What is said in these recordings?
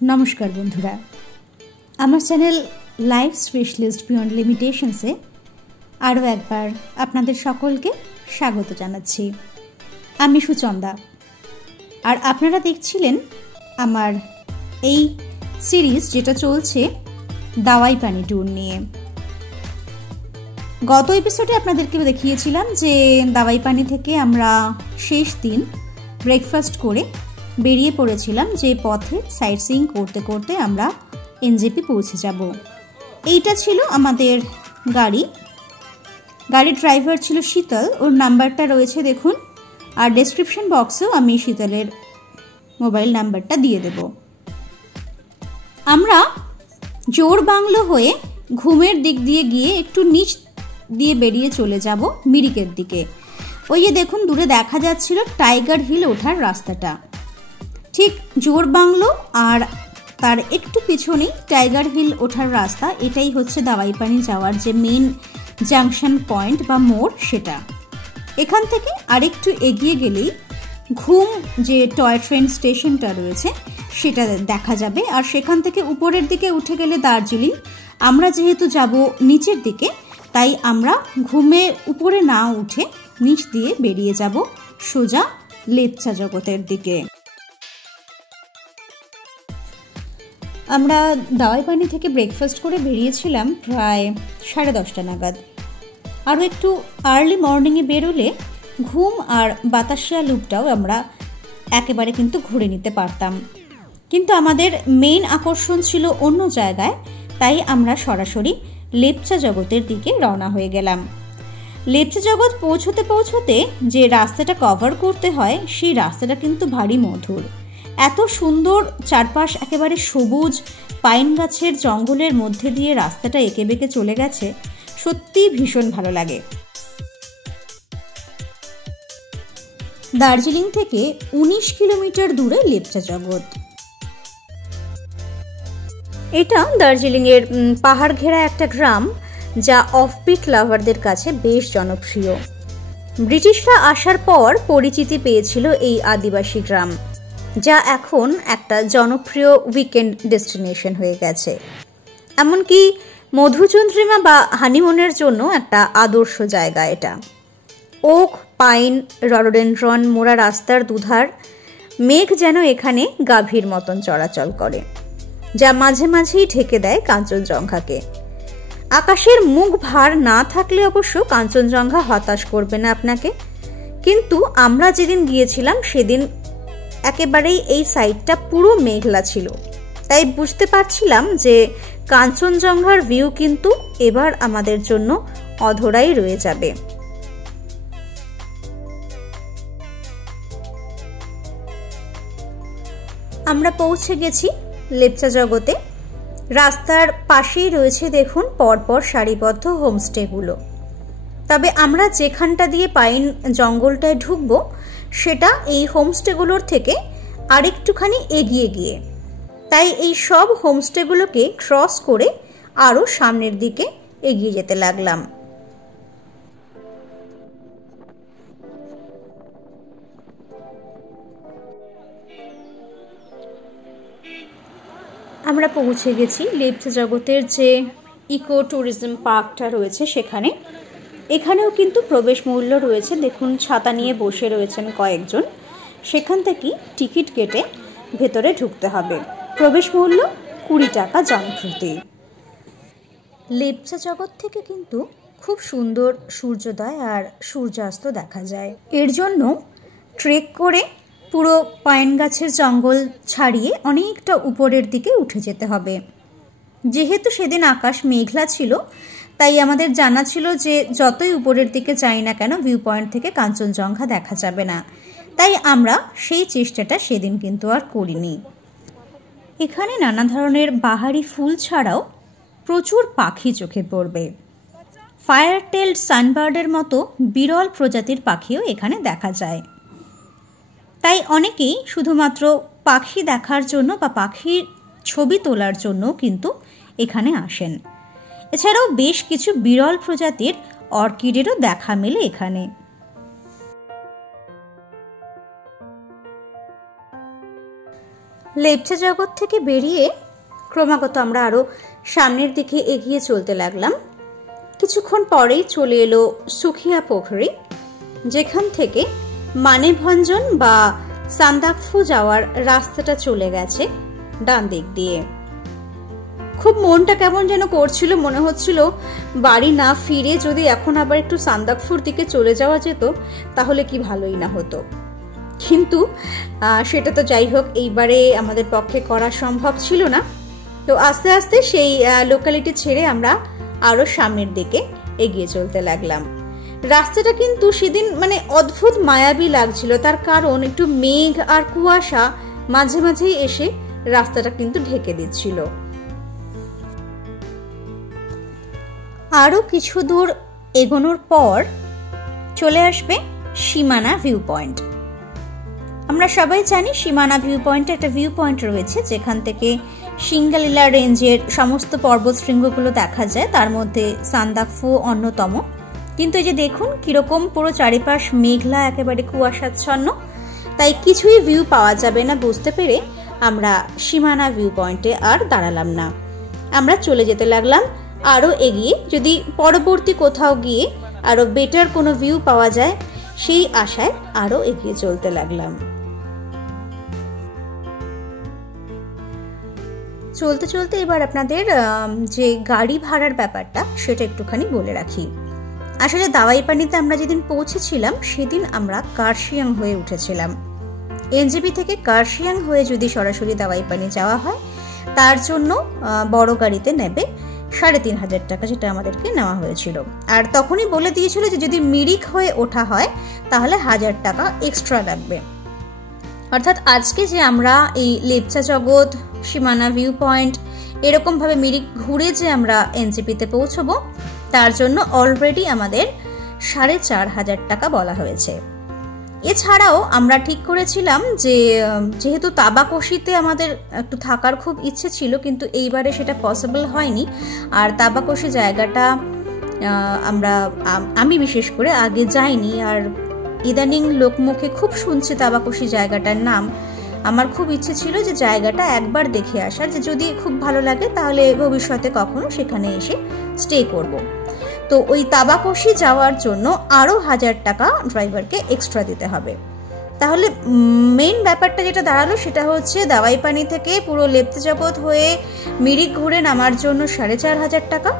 नमस्कार बंधुरा आमार चैनल लाइफ स्पेशलिस्ट बियन्ड लिमिटेशनसे आरो एक बार आपनादेर सकलके स्वागत जानाच्छि। आमि सुचंदा और आपनारा देखछिलेन आमार एई सिरिज जेटा चलछे दावाई पानी टूर निये। गत एपिसोडे आपनादेरके देखिएछिलाम जे दावाई पानी थेके आमरा शेष दिन ब्रेकफास्ट करे बेरिये पड़ेछिलाम जे पथे साइट सीइंग करते करते आमरा एनजेपी पौঁছে যাব। এইটা ছিল আমাদের গাড়ি। গাড়ির ড্রাইভার ছিল শীতল, ওর নাম্বারটা রয়েছে দেখুন, আর ডেসক্রিপশন বক্সেও আমি শীতলের মোবাইল নাম্বারটা দিয়ে দেব। আমরা জোর বাংলো হয়ে ঘুমের দিক দিয়ে গিয়ে একটু নিচ দিয়ে বেরিয়ে চলে যাব মিরিকের দিকে। ওই যে দেখুন দূরে দেখা যাচ্ছিল টাইগার হিল ওঠার রাস্তাটা। ঠিক জোর বাংলো আর তার একটু পিছনেই টাইগার হিল ওঠার রাস্তা। এটাই হচ্ছে দাওয়াই পানি যাওয়ার যে মেন জাংশন পয়েন্ট বা মোড় সেটা। এখান থেকে আরেকটু এগিয়ে গেলেই ঘুম যে টয় ট্রেন স্টেশনটা রয়েছে সেটা দেখা যাবে। আর সেখান থেকে উপরের দিকে উঠে গেলে দার্জিলিং। আমরা যেহেতু যাব নিচের দিকে তাই আমরা ঘুমে উপরে না উঠে নিচ দিয়ে বেরিয়ে যাব সোজা লেপচা জগতের দিকে। আমরা দাওয়াই পানি থেকে ব্রেকফাস্ট করে বেরিয়েছিলাম প্রায় 10:30 নাগাদ। আরও একটু আর্লি মর্নিংয়ে বেরোলে ঘুম আর বাতাসিয়া লুপটাও আমরা একেবারে কিন্তু ঘুরে নিতে পারতাম, কিন্তু আমাদের মেইন আকর্ষণ ছিল অন্য জায়গায়, তাই আমরা সরাসরি লেপচা জগতের দিকে রওনা হয়ে গেলাম। লেপচা জগৎ পৌঁছতে পৌঁছতে যে রাস্তাটা কভার করতে হয় সেই রাস্তাটা কিন্তু ভারী মধুর। এত সুন্দর চারপাশ একেবারে সবুজ পাইন গাছের জঙ্গলের মধ্যে দিয়ে রাস্তাটা এঁকে বেঁকে চলে গেছে, সত্যি ভীষণ ভালো লাগে। দার্জিলিং থেকে 19 কিলোমিটার দূরে লেপচা জগৎ। এটা দার্জিলিংয়ের পাহাড় ঘেরা একটা গ্রাম যা অফবিট লাভারদের কাছে বেশ জনপ্রিয়। ব্রিটিশরা আসার পর পরিচিতি পেয়েছিল এই আদিবাসী গ্রাম, যা এখন একটা জনপ্রিয় উইকেন্ড ডেস্টিনেশন হয়ে গেছে। এমনকি মধুচন্দ্রিমা বা হানিমুনের জন্য একটা আদর্শ জায়গা এটা। ওক, পাইন, রডোডেনড্রন মোড়া রাস্তার দুধার মেঘ যেন এখানে গাভীর মতন চলাচল করে, যা মাঝে মাঝেই ঢেকে দেয় কাঞ্চনজঙ্ঘাকে। আকাশের মুখ ভার না থাকলে অবশ্য কাঞ্চনজঙ্ঘা হতাশ করবে না আপনাকে, কিন্তু আমরা যেদিন গিয়েছিলাম সেদিন একেবারেই এই সাইডটা পুরো মেঘলা ছিল, তাই বুঝতে পারছিলাম যে কাঞ্চনজঙ্ঘার ভিউ কিন্তু এবার আমাদের জন্য অধরাই রয়ে যাবে। আমরা পৌঁছে গেছি লেপচা জগতে। রাস্তার পাশেই রয়েছে দেখুন পরপর সারিবদ্ধ হোমস্টেগুলো। তবে আমরা যেখানটা দিয়ে পাইন জঙ্গলটায় ঢুকবো সেটা এই হোমস্টেগুলোর থেকে আরেকটুখানি এগিয়ে গিয়ে, তাই এই সব হোমস্টেগুলোকে ক্রস করে আরও সামনের দিকে এগিয়ে যেতে লাগলাম। আমরা পৌঁছে গেছি লেপচা জগতের যে ইকো ট্যুরিজম পার্কটা রয়েছে সেখানে। এখানেও কিন্তু প্রবেশ মূল্য রয়েছে, দেখুন ছাতা নিয়ে বসে রয়েছেন কয়েকজন। সেখান থেকেই টিকিট কেটে ভেতরে ঢুকতে হবে। প্রবেশ মূল্য 20 টাকা জনপ্রতি। লেপচা জগৎ থেকে কিন্তু খুব সুন্দর সূর্যোদয় আর সূর্যাস্ত দেখা যায়। এর জন্য ট্রেক করে পুরো পাইন গাছের জঙ্গল ছাড়িয়ে অনেকটা উপরের দিকে উঠে যেতে হবে। যেহেতু সেদিন আকাশ মেঘলা ছিল তাই আমাদের জানা ছিল যে যতই উপরের দিকে যাই না কেন ভিউ পয়েন্ট থেকে কাঞ্চনজঙ্ঘা দেখা যাবে না, তাই আমরা সেই চেষ্টাটা সেদিন কিন্তু আর করিনি। এখানে নানা ধরনের বাহারি ফুল ছাড়াও প্রচুর পাখি চোখে পড়বে। ফায়ার টেলড সানবার্ডের মতো বিরল প্রজাতির পাখিও এখানে দেখা যায়। তাই অনেকেই শুধুমাত্র পাখি দেখার জন্য বা পাখির ছবি তোলার জন্য কিন্তু এখানে আসেন। এছাড়াও বেশ কিছু বিরল প্রজাতির অর্কিডেরও দেখা মেলে এখানে। লেপচা জগৎ থেকে বেরিয়ে ক্রমাগত আমরা আরও সামনের দিকে এগিয়ে চলতে লাগলাম। কিছুক্ষণ পরেই চলে এলো সুখিয়া পোখরি, যেখান থেকে মানেভঞ্জন বা সান্দাকফু যাওয়ার রাস্তাটা চলে গেছে ডান দিক দিয়ে। খুব মনটা কেমন যেন করছিল, মনে হচ্ছিল বাড়ি না ফিরে যদি এখন আবার একটু সান্দাকফুর দিকে চলে যাওয়া যেত তাহলে কি ভালোই না হতো, কিন্তু সেটা তো যাই হোক এইবারে আমাদের পক্ষে করা সম্ভব ছিল না। তো আস্তে আস্তে সেই লোকালিটি ছেড়ে আমরা আরো সামনের দিকে এগিয়ে চলতে লাগলাম। রাস্তাটা কিন্তু সেদিন মানে অদ্ভুত মায়াবী লাগছিল, তার কারণ একটু মেঘ আর কুয়াশা মাঝে মাঝেই এসে রাস্তাটা কিন্তু ঢেকে দিচ্ছিল। আরো কিছু দূর এগোনোর পর চলে আসবে সীমানা ভিউ পয়েন্ট। আমরা সবাই জানি সীমানা ভিউ পয়েন্টে একটা ভিউ পয়েন্ট রয়েছে যেখান থেকে সিঙ্গালীলা রেঞ্জের সমস্ত পর্বত শৃঙ্গগুলো দেখা যায়, তার মধ্যে সান্দাকফু অন্যতম। কিন্তু এই যে দেখুন কিরকম পুরো চারিপাশ মেঘলা, একেবারে কুয়াশাচ্ছন্ন, তাই কিছুই ভিউ পাওয়া যাবে না বুঝতে পেরে আমরা সীমানা ভিউ পয়েন্টে আর দাঁড়ালাম না। আমরা চলে যেতে লাগলাম আরও এগিয়ে, যদি পরবর্তী কোথাও গিয়ে আরও বেটার কোনো ভিউ পাওয়া যায় সেই আশায় আরও এগিয়ে চলতে লাগলাম। চলতে চলতে এবার আপনাদের যে গাড়ি ভাড়ার ব্যাপারটা সেটা একটুখানি বলে রাখি। আসলে দাওয়াইপানিতে আমরা যেদিন পৌঁছেছিলাম সেদিন আমরা কার্শিয়াং হয়ে উঠেছিলাম। এনজেপি থেকে কার্শিয়াং হয়ে যদি সরাসরি দাওয়াইপানি যাওয়া হয় তার জন্য বড় গাড়িতে নেবে ৩,৫০০ টাকা, যেটা আমাদেরকে নেওয়া হয়েছিল। আর তখনই বলে দিয়েছিল যে যদি মিরিক হয়ে ওঠা হয় তাহলে ১,০০০ টাকা এক্সট্রা লাগবে। অর্থাৎ আজকে যে আমরা এই লেপচা জগৎ, সীমানা ভিউ পয়েন্ট এরকমভাবে মিরিক ঘুরে যে আমরা এনজেপিতে পৌঁছবো তার জন্য অলরেডি আমাদের ৪,৫০০ টাকা বলা হয়েছে। এছাড়াও আমরা ঠিক করেছিলাম যে যেহেতু তাবাকশিতে আমাদের একটু থাকার খুব ইচ্ছে ছিল, কিন্তু এইবারে সেটা পসিবল হয়নি। আর তাবাকশি জায়গাটা আমি বিশেষ করে আগে যাইনি, আর ইদানিং লোকমুখে খুব শুনছি তাবাকশি জায়গাটার নাম। আমার খুব ইচ্ছে ছিল যে জায়গাটা একবার দেখে আসার, যে যদি খুব ভালো লাগে তাহলে ভবিষ্যতে কখনো সেখানে এসে স্টে করব। তো ওই তাবাকশি যাওয়ার জন্য আরও ১,০০০ টাকা ড্রাইভারকে এক্সট্রা দিতে হবে। তাহলে মেইন ব্যাপারটা যেটা দাঁড়ালো সেটা হচ্ছে দাওয়াইপানি থেকে পুরো লেপচা জগৎ হয়ে মিরিক ঘুরে নামার জন্য ৪,৫০০ টাকা,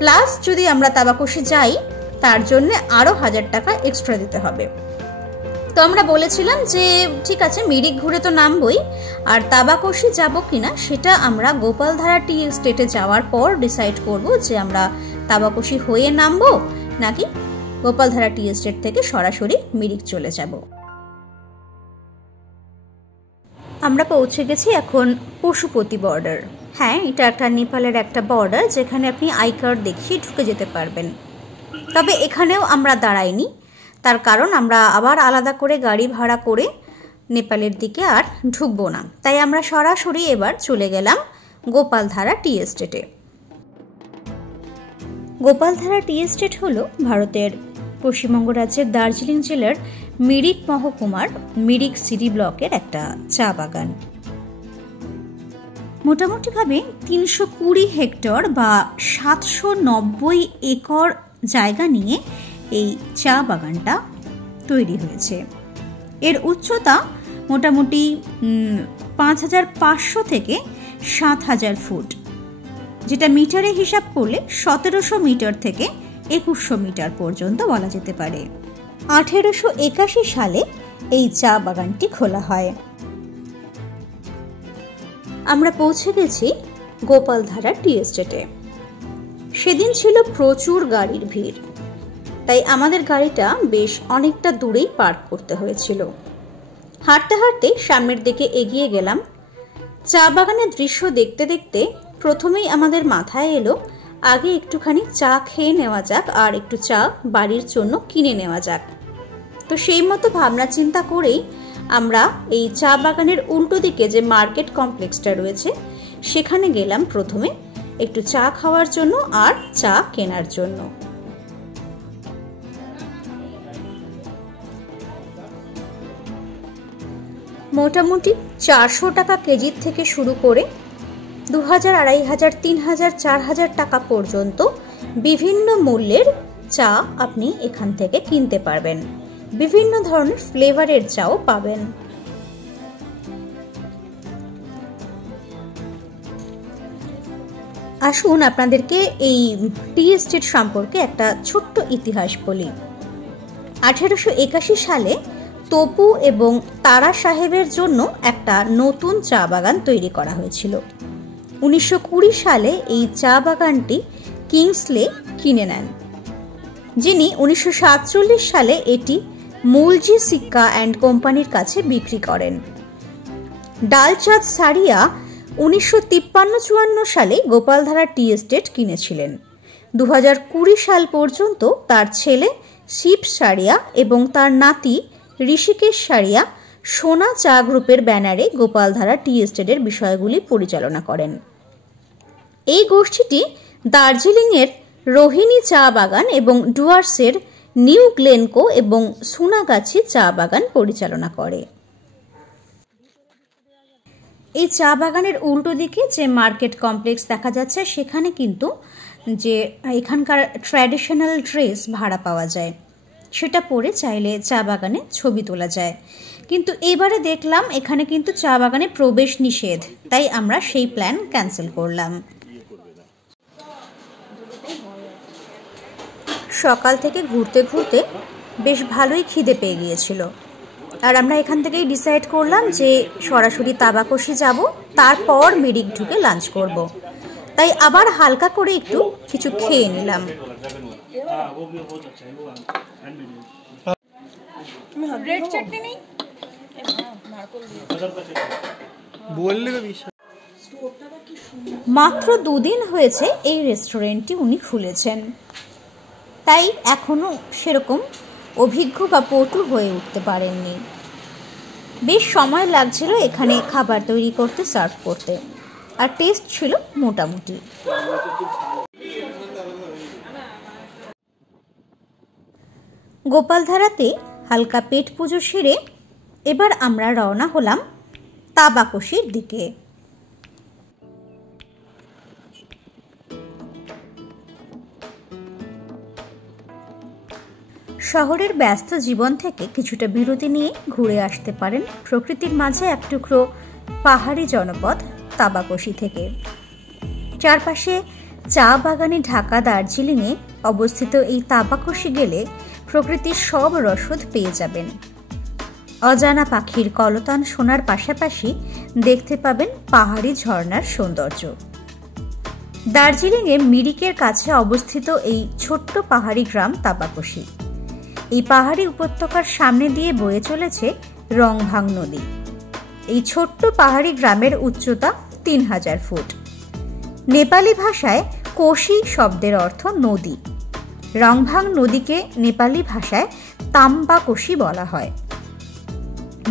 প্লাস যদি আমরা তাবাকশি যাই তার জন্য আরও ১,০০০ টাকা এক্সট্রা দিতে হবে। তো আমরা বলেছিলাম যে ঠিক আছে, মিরিক ঘুরে তো নামবই, আর তাবাকশি যাব কিনা সেটা আমরা গোপালধারা টি এস্টেটে যাওয়ার পর ডিসাইড করব যে আমরা তাবাকশি হয়ে নামবো নাকি গোপালধারা টি এস্টেট থেকে সরাসরি মিরিক চলে যাব। আমরা পৌঁছে গেছি এখন পশুপতি বর্ডার। হ্যাঁ, এটা একটা নেপালের একটা বর্ডার যেখানে আপনি আই কার্ড দেখিয়ে ঢুকে যেতে পারবেন। তবে এখানেও আমরা দাঁড়াইনি, তার কারণ আমরা আবার আলাদা করে গাড়ি ভাড়া করে নেপালের দিকে আর ঢুকবো না, তাই আমরা সরাসরি এবার চলে গেলাম গোপালধারা টি এস্টেটে। গোপালধারা টি এস্টেট হলো ভারতের পশ্চিমবঙ্গ রাজ্যের দার্জিলিং জেলার মিরিক মহকুমার মিরিক সিটি ব্লকের একটা চা বাগান। মোটামুটিভাবে ৩২০ হেক্টর বা ৭৯০ একর জায়গা নিয়ে এই চা বাগানটা তৈরি হয়েছে। এর উচ্চতা মোটামুটি ৫৫০০ থেকে ৭০০০ ফুট, যেটা মিটারে হিসাব করলে ১৭০০ মিটার থেকে ২১০০ মিটার পর্যন্ত বলা যেতে পারে। ১৮৮১ সালে এই চা বাগানটি খোলা হয়। আমরা পৌঁছে গেছি গোপালধারা টি এস্টেটে। সেদিন ছিল প্রচুর গাড়ির ভিড়, তাই আমাদের গাড়িটা বেশ অনেকটা দূরেই পার্ক করতে হয়েছিল। হাঁটতে হাঁটতে সামনের দিকে এগিয়ে গেলাম। চা বাগানের দৃশ্য দেখতে দেখতে প্রথমেই আমাদের মাথায় এলো আগে একটুখানি চা খেয়ে নেওয়া যাক আর একটু চা বাড়ির জন্য কিনে নেওয়া যাক। তো সেই মতো ভাবনা চিন্তা করেই আমরা এই চা বাগানের উল্টো দিকে যে মার্কেট কমপ্লেক্সটা রয়েছে সেখানে গেলাম প্রথমে একটু চা খাওয়ার জন্য আর চা কেনার জন্য। মোটামুটি 400 টাকা কেজির থেকে শুরু করে 2000, 2500, 3000, 4000 টাকা পর্যন্ত বিভিন্ন মূল্যের চা আপনি এখান থেকে কিনতে পারবেন। বিভিন্ন ধরনের ফ্লেভারের চাও পাবেন। আসুন আপনাদেরকে এই টি এস্টেট সম্পর্কে একটা ছোট্ট ইতিহাস বলি। 1881 সালে তপু এবং তারা সাহেবের জন্য একটা নতুন চা বাগান তৈরি করা হয়েছিল। 1920 সালে এই চা বাগানটি কিংসলে কিনে নেন, যিনি 1947 সালে এটি মুলজি সিক্কা অ্যান্ড কোম্পানির কাছে বিক্রি করেন। ডালচাঁদ সারিয়া 1953-54 সালে গোপালধারা টি এস্টেট কিনেছিলেন। 2020 সাল পর্যন্ত তার ছেলে শিব সারিয়া এবং তার নাতি ঋষিকেশ সারিয়া সোনা চা গ্রুপের ব্যানারে গোপালধারা টি এস্টেটের বিষয়গুলি পরিচালনা করেন। এই গোষ্ঠীটি দার্জিলিংয়ের রোহিণী চা বাগান এবং ডুয়ার্সের নিউ গ্লেনকো এবং সোনাগাছি চা বাগান পরিচালনা করে। এই চা বাগানের উল্টো দিকে যে মার্কেট কমপ্লেক্স দেখা যাচ্ছে, সেখানে কিন্তু যে এখানকার ট্র্যাডিশনাল ড্রেস ভাড়া পাওয়া যায়, সেটা পরে চাইলে চা বাগানে ছবি তোলা যায়। কিন্তু এবারে দেখলাম এখানে কিন্তু চা বাগানে প্রবেশ নিষেধ, তাই আমরা সেই প্ল্যান ক্যান্সেল করলাম। সকাল থেকে ঘুরতে ঘুরতে বেশ ভালোই খিদে পেয়ে গিয়েছিল, আর আমরা এখান থেকেই ডিসাইড করলাম যে সরাসরি তাবাকশি যাব, তারপর মিরিক ঢুকে লাঞ্চ করব। তাই আবার হালকা করে একটু কিছু খেয়ে নিলাম। মাত্র 2 দিন হয়েছে এই রেস্টুরেন্টটি উনি খুলেছেন, তাই এখনো সেরকম অভিজ্ঞ বা পটু হয়ে উঠতে পারেননি। বেশ সময় লাগছিল এখানে খাবার তৈরি করতে, সার্ভ করতে, আর টেস্ট ছিল মোটামুটি। গোপালধারাতে হালকা পেট পুজো সেরে এবার আমরা রওনা হলাম তাবাকশির দিকে। শহরের ব্যস্ত জীবন থেকে কিছুটা বিরতি নিয়ে ঘুরে আসতে পারেন প্রকৃতির মাঝে এক টুকরো পাহাড়ি জনপদ তাবাকশি থেকে। চারপাশে চা বাগানে ঢাকা দার্জিলিংয়ে অবস্থিত এই তাবাকশি গেলে প্রকৃতির সব রসদ পেয়ে যাবেন। অজানা পাখির কলতান শোনার পাশাপাশি দেখতে পাবেন পাহাড়ি ঝর্ণার সৌন্দর্য। দার্জিলিংয়ে মিরিকের কাছে অবস্থিত এই ছোট্ট পাহাড়ি গ্রাম তাবাকশি। এই পাহাড়ি উপত্যকার সামনে দিয়ে বয়ে চলেছে রংভাং নদী। এই ছোট্ট পাহাড়ি গ্রামের উচ্চতা 3000 ফুট। নেপালি ভাষায় কোশি শব্দের অর্থ নদী। রংভাং নদীকে নেপালি ভাষায় তাম্বাকশি বলা হয়।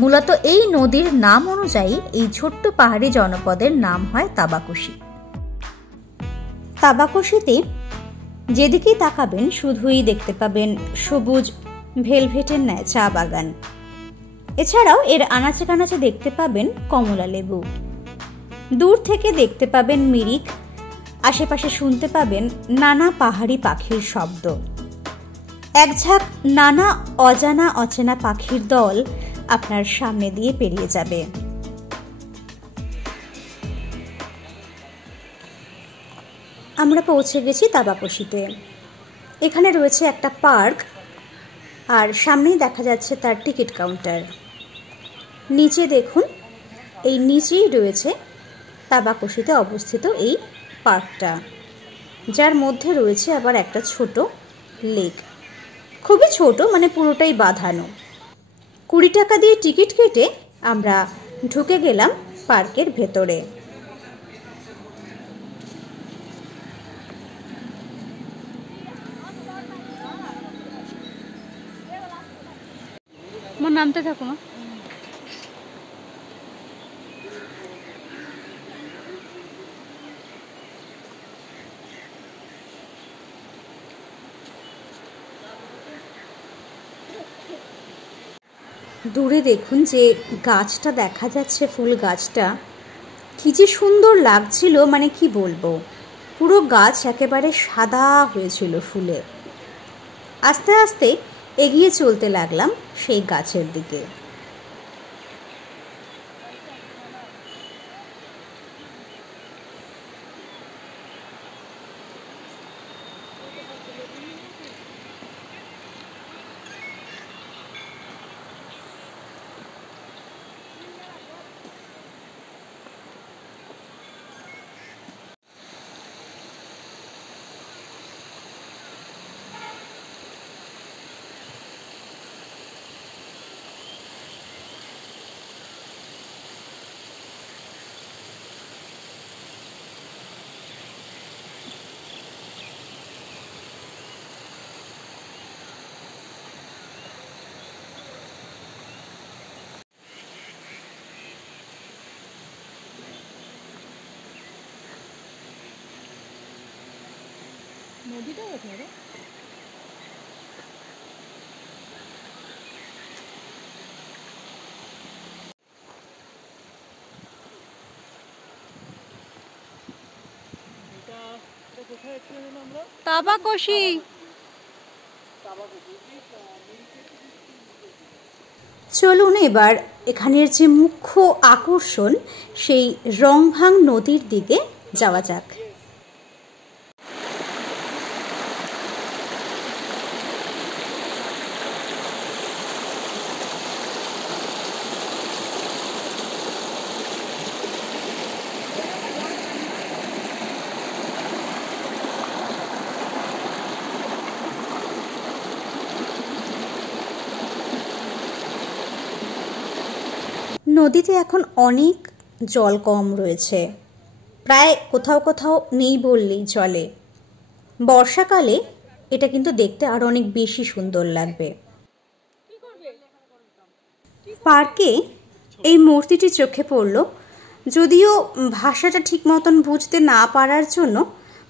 মূলত এই নদীর নাম অনুযায়ী এই ছোট্ট পাহাড়ি জনপদের নাম হয় তাবাকশি। তাবাকশিতে যেদিকেই তাকাবেন শুধুই দেখতে পাবেন সবুজ ভেলভেটের ন্যায় চা বাগান। এছাড়াও এর আনাচে কানাচে দেখতে পাবেন কমলা লেবু। দূর থেকে দেখতে পাবেন মিরিক, আশেপাশে শুনতে পাবেন নানা পাহাড়ি পাখির শব্দ। একঝাঁক নানা অজানা অচেনা পাখির দল আপনার সামনে দিয়ে পেরিয়ে যাবে। আমরা পৌঁছে গেছি তাবাকশিতে। এখানে রয়েছে একটা পার্ক, আর সামনেই দেখা যাচ্ছে তার টিকিট কাউন্টার। নিচে দেখুন, এই নিচেই রয়েছে তাবাকশিতে অবস্থিত এই পার্কটা, যার মধ্যে রয়েছে আবার একটা ছোট লেক। খুবই ছোট, মানে পুরোটাই বাঁধানো। 20 টাকা দিয়ে টিকিট কেটে আমরা ঢুকে গেলাম পার্কের ভেতরে। নামতে থাকো না। দূরে দেখুন যে গাছটা দেখা যাচ্ছে, ফুল গাছটা কি যে সুন্দর লাগছিল, মানে কি বলবো, পুরো গাছ একেবারে সাদা হয়েছিল ফুলে। আস্তে আস্তে এগিয়ে চলতে লাগলাম সেই গাছের দিকে। নদীটা কোথায় রে? তাবাকশি। চলুন এবার এখানের যে মুখ্য আকর্ষণ সেই রংভাং নদীর দিকে যাওয়া যাক। নদীতে এখন অনেক জল কম রয়েছে, প্রায় কোথাও কোথাও নেই বললেই চলে। বর্ষাকালে এটা কিন্তু দেখতে আরো অনেক বেশি সুন্দর লাগবে। পার্কে এই মূর্তিটি চোখে পড়ল, যদিও ভাষাটা ঠিক মতন বুঝতে না পারার জন্য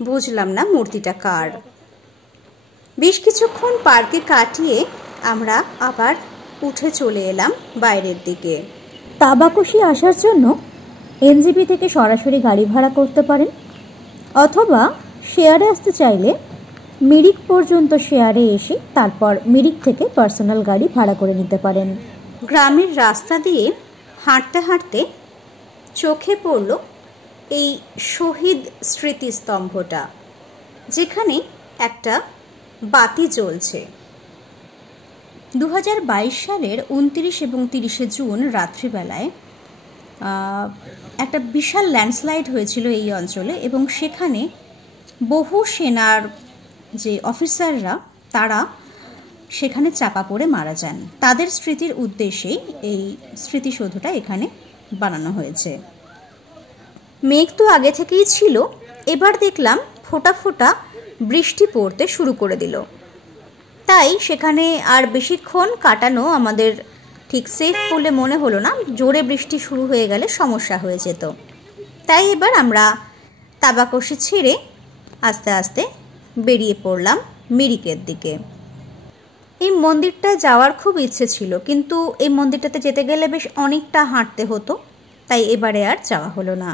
বুঝলাম না মূর্তিটা কার। বেশ কিছুক্ষণ পার্কে কাটিয়ে আমরা আবার উঠে চলে এলাম বাইরের দিকে। তাবাকশি আসার জন্য এনজেপি থেকে সরাসরি গাড়ি ভাড়া করতে পারেন, অথবা শেয়ারে আসতে চাইলে মিরিক পর্যন্ত শেয়ারে এসে তারপর মিরিক থেকে পার্সোনাল গাড়ি ভাড়া করে নিতে পারেন। গ্রামের রাস্তা দিয়ে হাঁটতে হাঁটতে চোখে পড়ল এই শহীদ স্মৃতিস্তম্ভটা, যেখানে একটা বাতি জ্বলছে। 2022 সালের 29 এবং 30 জুন রাত্রিবেলায় একটা বিশাল ল্যান্ডস্লাইড হয়েছিল এই অঞ্চলে, এবং সেখানে বহু সেনার যে অফিসাররা তারা সেখানে চাপা পড়ে মারা যান। তাদের স্মৃতির উদ্দেশ্যেই এই স্মৃতিসৌধটা এখানে বানানো হয়েছে। মেঘ তো আগে থেকেই ছিল, এবার দেখলাম ফোঁটা ফোঁটা বৃষ্টি পড়তে শুরু করে দিল। তাই সেখানে আর বেশিক্ষণ কাটানো আমাদের ঠিক সেফ বলে মনে হলো না, জোরে বৃষ্টি শুরু হয়ে গেলে সমস্যা হয়ে যেত। তাই এবার আমরা তাবাকশি ছেড়ে আস্তে আস্তে বেরিয়ে পড়লাম মিরিকের দিকে। এই মন্দিরটায় যাওয়ার খুব ইচ্ছে ছিল, কিন্তু এই মন্দিরটাতে যেতে গেলে বেশ অনেকটা হাঁটতে হতো, তাই এবারে আর যাওয়া হলো না।